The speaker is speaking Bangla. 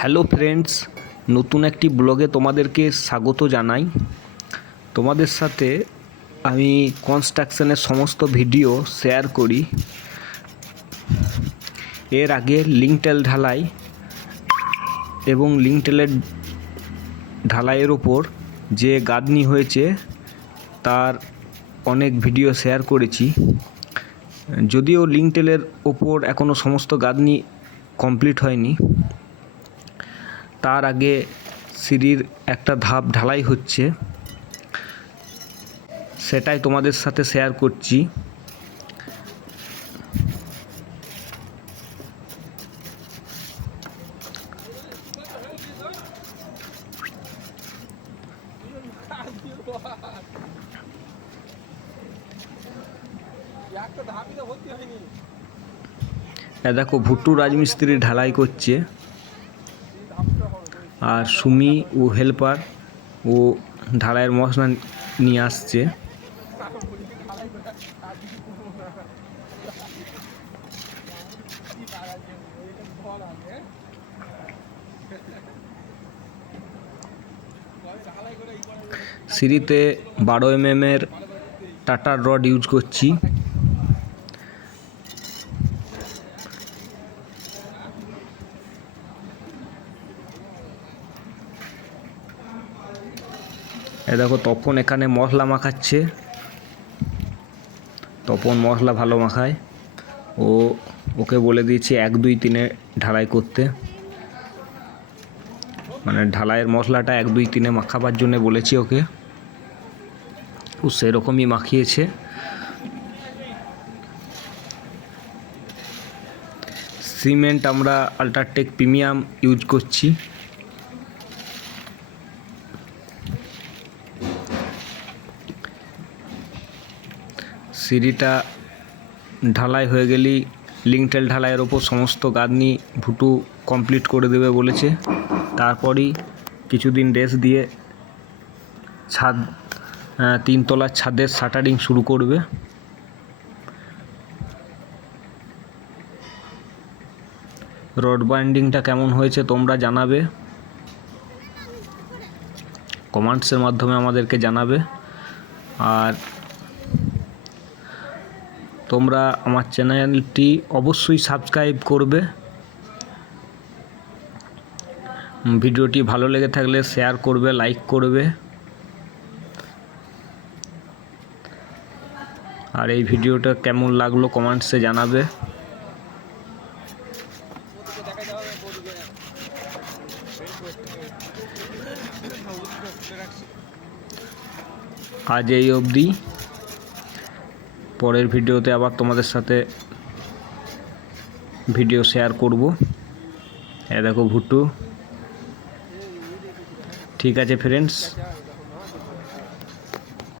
হ্যালো ফ্রেন্ডস, নতুন একটি ব্লগে তোমাদেরকে স্বাগত জানাই। তোমাদের সাথে আমি কনস্ট্রাকশনের সমস্ত ভিডিও শেয়ার করি। এর আগে লিংটেল ঢালাই এবং লিংটেলের ঢালাইয়ের ওপর যে গাঁথনি হয়েছে তার অনেক ভিডিও শেয়ার করেছি। যদিও লিংটেলের ওপর এখনও সমস্ত গাঁথনি কমপ্লিট হয়নি, তার আগে সিঁড়ির একটা ধাপ ঢালাই হচ্ছে, সেটাই তোমাদের সাথে শেয়ার করছি। দেখো, ভুট্টু রাজমিস্ত্রি ঢালাই করছে, আর সুমি ও হেল্পার ও ঢালাইয়ের মশলা নিয়ে আসছে। সিঁড়িতে 12 mm এর টাটার রড ইউজ করছি। দেখো, তপন এখানে মশলা মাখাচ্ছে। তপন মশলা ভালো মাখায়, ওকে বলে দিয়েছি 1 2 3 ঢালাই করতে, মানে ঢালাইয়ের মশলাটা 1 2 3 মাখাবার জন্য বলেছি ওকে। ও সেরকমই মাখিয়েছে। সিমেন্ট আমরা আল্ট্রাটেক প্রিমিয়াম ইউজ করছি। সিঁড়িটা ঢালাই হয়ে গেলেই লিংটেল ঢালাইয়ের ওপর সমস্ত গাঁথনি ভুটু কমপ্লিট করে দেবে বলেছে। তারপরই কিছুদিন রেস্ট দিয়ে ছাদ 3 তলার ছাদের শাটারিং শুরু করবে। রড বাইন্ডিংটা কেমন হয়েছে তোমরা জানাবে, কমেন্টসের মাধ্যমে আমাদেরকে জানাবে। আর তোমরা আমার চ্যানেলটি অবশ্যই সাবস্ক্রাইব করবে। ভিডিওটি ভালো লেগে থাকলে শেয়ার করবে, লাইক করবে। আর এই ভিডিওটা কেমন লাগলো কমেন্টসে জানাবে। আজ এই অবধি, পরের ভিডিওতে আবার তোমাদের সাথে ভিডিও শেয়ার করব। দেখো ভুট্টু। ঠিক আছে ফ্রেন্ডস।